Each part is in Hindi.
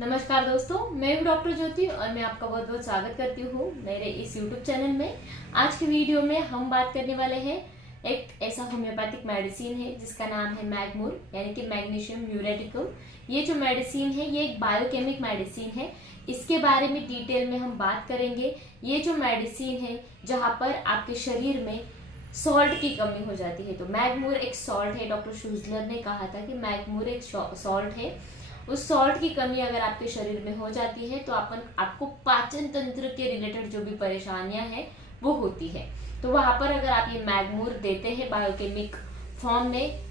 नमस्कार दोस्तों, मैं हूँ डॉक्टर ज्योति और मैं आपका बहुत बहुत स्वागत करती हूँ मेरे इस यूट्यूब चैनल में। आज की वीडियो में हम बात करने वाले हैं एक ऐसा होम्योपैथिक मेडिसिन है जिसका नाम है मैगमूर यानी कि मैग्नीशियम म्यूरेटिकम। ये जो मेडिसिन है ये एक बायोकेमिक मेडिसिन है। इसके बारे में डिटेल में हम बात करेंगे। ये जो मेडिसिन है जहाँ पर आपके शरीर में सॉल्ट की कमी हो जाती है, तो मैगमूर एक सॉल्ट है। डॉक्टर शुजलर ने कहा था कि मैगमूर एक सॉल्ट है। उस सॉल्ट की कमी अगर आपके शरीर में हो जाती है तो आपको पाचन तंत्र के रिलेटेड जो भी परेशानियां हैं वो होती है। तो वहां पर अगर आप ये मैगमूर देते हैं बायोकेमिक फॉर्म में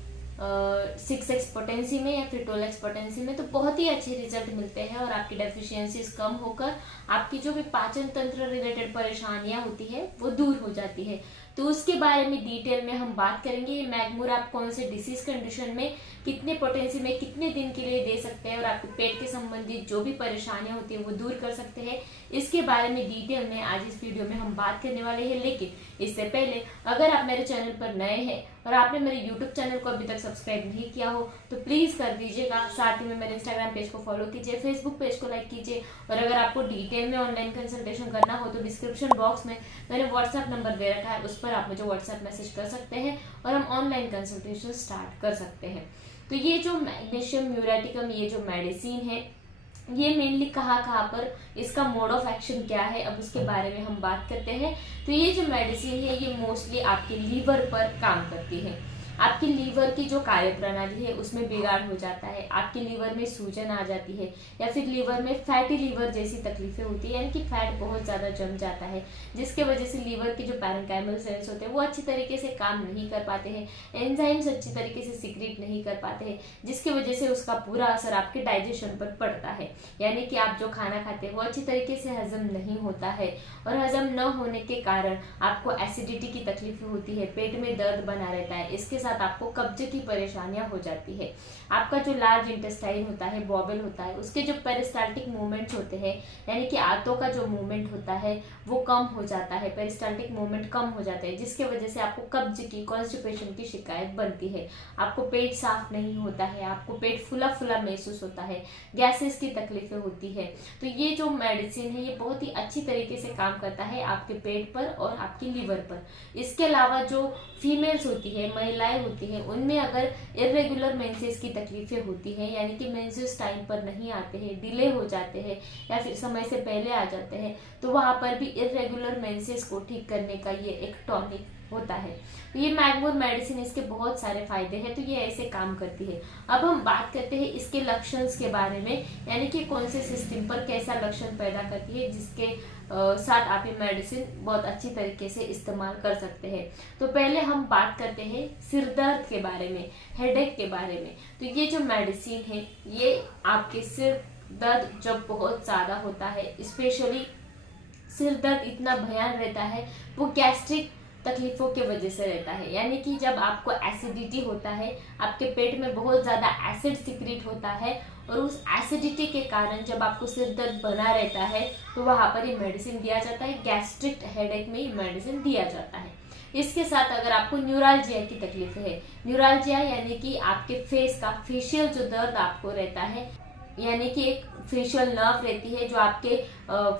6x पोटेंसी में या फिर 12x पोटेंसी में, तो बहुत ही अच्छे रिजल्ट मिलते हैं और आपकी डेफिशिएंसीज कम होकर आपकी जो भी पाचन तंत्र रिलेटेड परेशानियां होती है वो दूर हो जाती है। तो उसके बारे में डिटेल में हम बात करेंगे। ये मैगमूर आप कौन से डिसीज कंडीशन में कितने पोटेंसी में कितने दिन के लिए दे सकते हैं और आपके पेट के संबंधित जो भी परेशानियां होती है वो दूर कर सकते हैं, इसके बारे में डिटेल में आज इस वीडियो में हम बात करने वाले हैं। लेकिन इससे पहले अगर आप मेरे चैनल पर नए हैं और आपने मेरे यूट्यूब चैनल को अभी तक सब्सक्राइब नहीं किया हो तो प्लीज कर दीजिएगा। साथ ही में मेरे इंस्टाग्राम पेज को फॉलो कीजिए, फेसबुक पेज को लाइक कीजिए और अगर आपको डिटेल में ऑनलाइन कंसल्टेशन करना हो तो डिस्क्रिप्शन बॉक्स में मैंने व्हाट्सएप नंबर दे रखा है, उस पर आप मुझे व्हाट्सएप मैसेज कर सकते हैं और हम ऑनलाइन कंसल्टेशन स्टार्ट कर सकते हैं। तो ये जो मैग्नीशियम म्यूरेटिकम ये जो मेडिसिन है ये मेनली कहाँ पर इसका मोड ऑफ एक्शन क्या है, अब उसके बारे में हम बात करते हैं। तो ये जो मेडिसिन है ये मोस्टली आपके लीवर पर काम करती है। आपकी लीवर की जो कार्य प्रणाली है उसमें बिगाड़ हो जाता है, आपके लीवर में सूजन आ जाती है या फिर लीवर में फैटी लीवर जैसी तकलीफें होती है, यानी कि फैट बहुत ज्यादा जम जाता है जिसके वजह से लीवर के जो पैरेन्काइमल सेल्स होते हैं वो अच्छी तरीके से काम नहीं कर पाते हैं, एंजाइम्स अच्छी तरीके से सिक्रीट नहीं कर पाते हैं, जिसकी वजह से उसका पूरा असर आपके डाइजेशन पर पड़ता है। यानी कि आप जो खाना खाते हैं वो अच्छी तरीके से हजम नहीं होता है और हजम न होने के कारण आपको एसिडिटी की तकलीफें होती है, पेट में दर्द बना रहता है, इसके आपको कब्जे की परेशानियां हो जाती है। आपका जो लार्ज इंटेस्टाइन होता है, बॉबल होता है, उसके जो पेरिस्टाल्टिक मूवमेंट्स होते हैं यानी कि आंतों का जो मूवमेंट होता है वो कम हो जाता है, पेरिस्टाल्टिक मूवमेंट कम हो जाता है, जिसके वजह से आपको कब्ज की कॉन्स्टिपेशन की शिकायत बनती है। आपको पेट साफ नहीं होता है, आपको पेट फुला फुला महसूस होता है, गैसेस की तकलीफें होती है। तो ये जो मेडिसिन है ये बहुत ही अच्छी तरीके से काम करता है आपके पेट पर और आपके लीवर पर। इसके अलावा जो फीमेल्स होती है, महिलाएं होती है, उनमें अगर इरेगुलर मेंसेस की तकलीफें होती हैं यानी कि मेंसेस टाइम पर नहीं आते हैं, डिले हो जाते हैं या फिर समय से पहले आ जाते हैं, तो वहां पर भी इरेगुलर मेंसेस को ठीक करने का ये एक टॉनिक होता है। तो ये मैगमूर मेडिसिन इसके बहुत सारे फायदे हैं, तो ये ऐसे काम करती है। अब हम बात करते हैं इसके लक्षण के बारे में, यानी कि कौन से सिस्टम पर कैसा लक्षण पैदा करती है जिसके साथ आप ये मेडिसिन बहुत अच्छी तरीके से इस्तेमाल कर सकते हैं। तो पहले हम बात करते हैं सिर दर्द के बारे में, हेडेक के बारे में। तो ये जो मेडिसिन है ये आपके सिर दर्द जब बहुत ज्यादा होता है, स्पेशली सिर दर्द इतना भयानक रहता है वो गैस्ट्रिक तकलीफों के वजह से रहता है, यानी कि जब आपको एसिडिटी होता है, आपके पेट में बहुत ज्यादा एसिड सिक्रीट होता है और उस एसिडिटी के कारण जब आपको सिर दर्द बना रहता है तो वहां पर ये मेडिसिन दिया जाता है। गैस्ट्रिक हेडेक में ये मेडिसिन दिया जाता है। इसके साथ अगर आपको न्यूरालजिया की तकलीफें है, न्यूरालजिया यानी कि आपके फेस का फेशियल जो दर्द आपको रहता है, यानी कि एक फेशियल नर्व रहती है जो आपके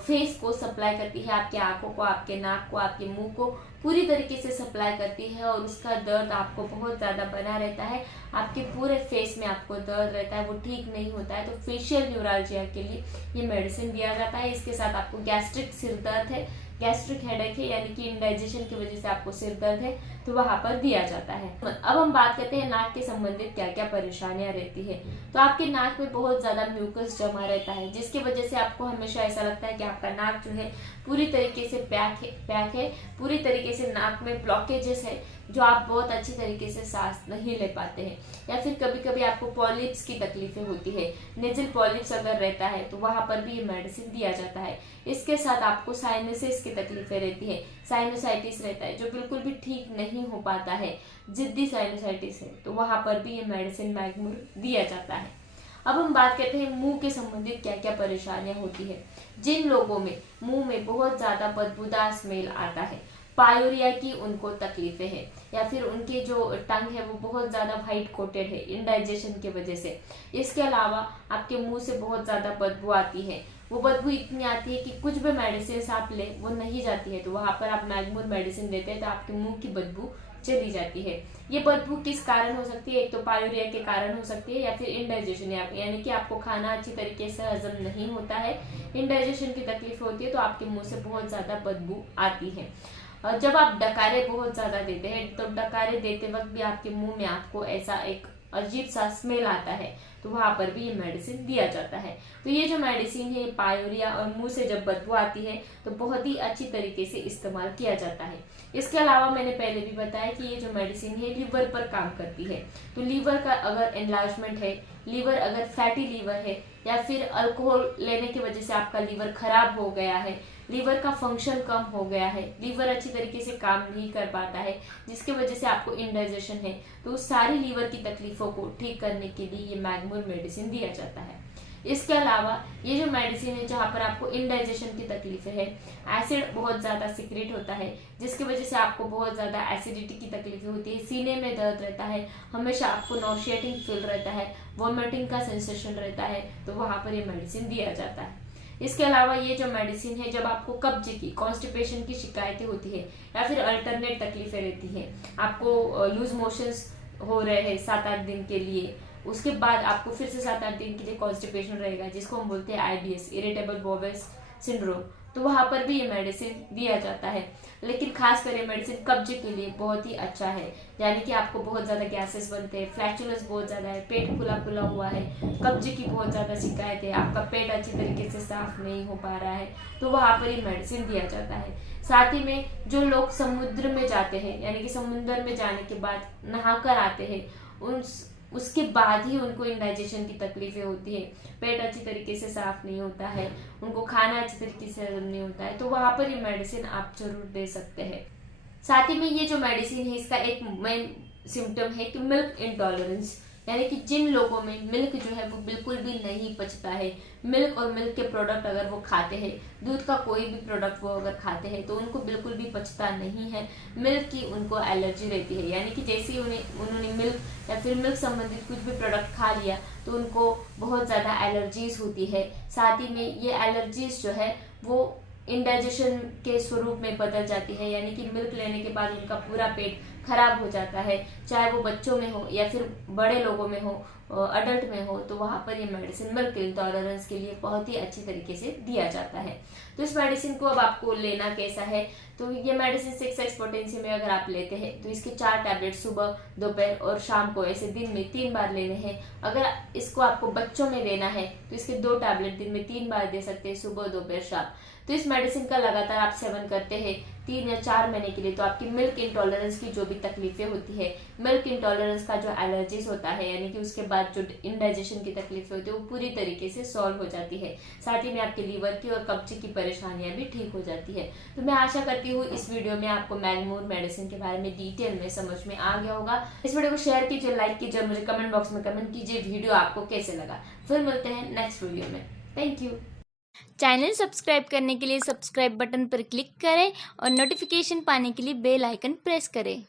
फेस को सप्लाई करती है, आपके आंखों को, आपके नाक को, आपके मुंह को पूरी तरीके से सप्लाई करती है और उसका दर्द आपको बहुत ज्यादा बना रहता है, आपके पूरे फेस में आपको दर्द रहता है, वो ठीक नहीं होता है, तो फेशियल न्यूरालजिया के लिए ये मेडिसिन दिया जाता है। इसके साथ आपको गैस्ट्रिक सिर दर्द है, गैस्ट्रिक हेडेक है यानी कि इंडाइजेशन की वजह से आपको सिर दर्द है तो वहां पर दिया जाता है। अब हम बात करते हैं नाक के संबंधित क्या क्या परेशानियां रहती है। तो आपके नाक में बहुत ज्यादा म्यूकस जमा रहता है जिसकी वजह से आपको हमेशा ऐसा लगता है कि आपका नाक जो है पूरी तरीके से पैक है, पूरी तरीके से नाक में ब्लॉकेजेस है जो आप बहुत अच्छी तरीके से सांस नहीं ले पाते हैं, या फिर कभी कभी आपको पॉलिप्स की तकलीफें होती है, नेजल पॉलिप्स अगर रहता है तो वहां पर भी ये मेडिसिन दिया जाता है। इसके साथ आपको साइनसेस की तकलीफें रहती है, साइनोसाइटिस रहता है जो बिल्कुल भी ठीक नहीं हो पाता है, जिद्दी साइनोसाइटिस है, तो वहां पर भी ये मेडिसिन मैगमूर दिया जाता है। अब हम बात करते हैं मुंह के संबंधित क्या क्या परेशानियां होती है। जिन लोगों में मुंह में बहुत ज्यादा बदबूदार स्मेल आता है, पायोरिया की उनको तकलीफें हैं, या फिर उनके जो टंग है वो बहुत ज़्यादा वाइट कोटेड है इंडाइजेशन की वजह से। इसके अलावा आपके मुंह से बहुत ज़्यादा बदबू आती है। वो बदबू इतनी आती है कि कुछ भी मेडिसिन आप ले वो नहीं जाती है, तो वहाँ पर आप मैगमूर मेडिसिन देते हैं तो आपके मुंह की बदबू चली जाती है। ये बदबू किस कारण हो सकती है? एक तो पायोरिया के कारण हो सकती है, या फिर इंडाइजेशन, यानी कि आपको खाना अच्छी तरीके से हजम नहीं होता है, इंडाइजेशन की तकलीफ होती है, तो आपके मुंह से बहुत ज्यादा बदबू आती है। और जब आप डकारे बहुत ज्यादा देते हैं तो डकारे देते वक्त भी आपके मुंह में आपको ऐसा एक अजीब सा स्मेल आता है, तो वहां पर भी ये मेडिसिन दिया जाता है। तो ये जो मेडिसिन है पायोरिया और मुंह से जब बदबू आती है तो बहुत ही अच्छी तरीके से इस्तेमाल किया जाता है। इसके अलावा मैंने पहले भी बताया कि ये जो मेडिसिन है लीवर पर काम करती है। तो लीवर का अगर एनलार्जमेंट है, लीवर अगर फैटी लीवर है, या फिर अल्कोहल लेने की वजह से आपका लीवर खराब हो गया है, लीवर का फंक्शन कम हो गया है, लीवर अच्छी तरीके से काम नहीं कर पाता है, जिसकी वजह से आपको इंडाइजेशन है, तो उस सारी लीवर की तकलीफों को ठीक करने के लिए ये मैगमूर मेडिसिन दिया जाता है। इसके अलावा ये जो मेडिसिन है जहाँ पर आपको इंडाइजेशन की तकलीफें है, एसिड बहुत ज्यादा सिक्रेट होता है, जिसकी वजह से आपको बहुत ज्यादा एसिडिटी की तकलीफें होती है, सीने में दर्द रहता है, हमेशा आपको नॉशिएटिंग फील रहता है, वॉमिटिंग का सेंसेशन रहता है, तो वहां पर ये मेडिसिन दिया जाता है। इसके अलावा ये जो मेडिसिन है जब आपको कब्ज की, कॉन्स्टिपेशन की शिकायतें होती है, या फिर अल्टरनेट तकलीफें रहती है, आपको लूज मोशंस हो रहे हैं 7-8 दिन के लिए, उसके बाद आपको फिर से 7-8 दिन के लिए कॉन्स्टिपेशन रहेगा, जिसको हम बोलते हैं IBS, इरिटेबल बाउल सिंड्रोम, तो वहां पर भी ये मेडिसिन दिया जाता है। लेकिन खास कर ये मेडिसिन कब्ज के लिए बहुत ही अच्छा है, यानी कि आपको बहुत ज्यादा गैसेस बनते हैं, फ्लैचुलस बहुत ज्यादा है, पेट फुला फुला हुआ है, कब्ज की बहुत ज्यादा शिकायत है, आपका पेट अच्छी तरीके से साफ नहीं हो पा रहा है, तो वहां पर ये मेडिसिन दिया जाता है। साथ ही में जो लोग समुद्र में जाते हैं, यानी कि समुद्र में जाने के बाद नहाकर आते हैं, उसके बाद ही उनको इंडाइजेशन की तकलीफें होती है, पेट अच्छी तरीके से साफ नहीं होता है, उनको खाना अच्छी तरीके से हजम नहीं होता है, तो वहां पर ये मेडिसिन आप जरूर दे सकते हैं। साथ ही में ये जो मेडिसिन है इसका एक मेन सिम्टम है कि मिल्क इंटॉलरेंस, यानी कि जिन लोगों में मिल्क जो है वो बिल्कुल भी नहीं पचता है, मिल्क और मिल्क के प्रोडक्ट अगर वो खाते हैं, दूध का कोई भी प्रोडक्ट वो अगर खाते हैं तो उनको बिल्कुल भी पचता नहीं है, मिल्क की उनको एलर्जी रहती है, यानी कि जैसे ही उन्होंने मिल्क या फिर मिल्क संबंधित कुछ भी प्रोडक्ट खा लिया तो उनको बहुत ज़्यादा एलर्जीज होती है। साथ ही में ये एलर्जीज जो है वो इंडाइजेशन के स्वरूप में बदल जाती है, यानी कि मिल्क लेने के बाद उनका पूरा पेट खराब हो जाता है, चाहे वो बच्चों में हो या फिर बड़े लोगों में हो, अडल्ट में हो, तो वहां पर ये मेडिसिन मिल्क इंटॉलरेंस के लिए बहुत ही अच्छी तरीके से दिया जाता है। तो इस मेडिसिन को अब आपको लेना कैसा है, तो ये मेडिसिन 6x पोटेंसी में अगर आप लेते हैं तो इसके 4 टैबलेट सुबह, दोपहर और शाम को ऐसे दिन में 3 बार लेने हैं। अगर इसको आपको बच्चों में लेना है तो इसके 2 टैबलेट दिन में 3 बार दे सकते हैं, सुबह, दोपहर, शाम। तो इस मेडिसिन का लगातार आप सेवन करते हैं 3 या 4 महीने के लिए, तो आपकी मिल्क इंटॉलरेंस की जो भी तकलीफें होती है, मिल्क इंटॉलरेंस का जो एलर्जीज होता है, यानी कि उसके बाद जो इंडाइजेशन की तकलीफें होती है वो पूरी तरीके से सॉल्व हो जाती है। साथ ही में आपके लीवर की और कब्ज की परेशानियां भी ठीक हो जाती है। तो मैं आशा करती हूँ इस वीडियो में आपको मैगमूर मेडिसिन के बारे में डिटेल में समझ में आ गया होगा। इस वीडियो को शेयर कीजिए, लाइक कीजिए, मुझे कमेंट बॉक्स में कमेंट कीजिए वीडियो आपको कैसे लगा। फिर मिलते हैं नेक्स्ट वीडियो में। Thank you. चैनल सब्सक्राइब करने के लिए सब्सक्राइब बटन पर क्लिक करें और नोटिफिकेशन पाने के लिए बेल आइकन प्रेस करें।